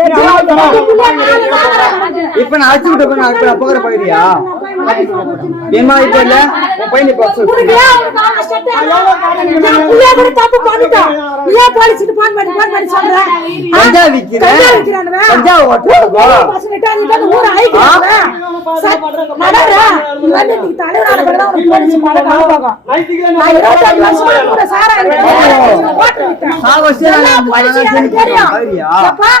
இப்ப நான் அடிச்சு பகுதியா ஏமா இப்ப இல்ல பாருங்க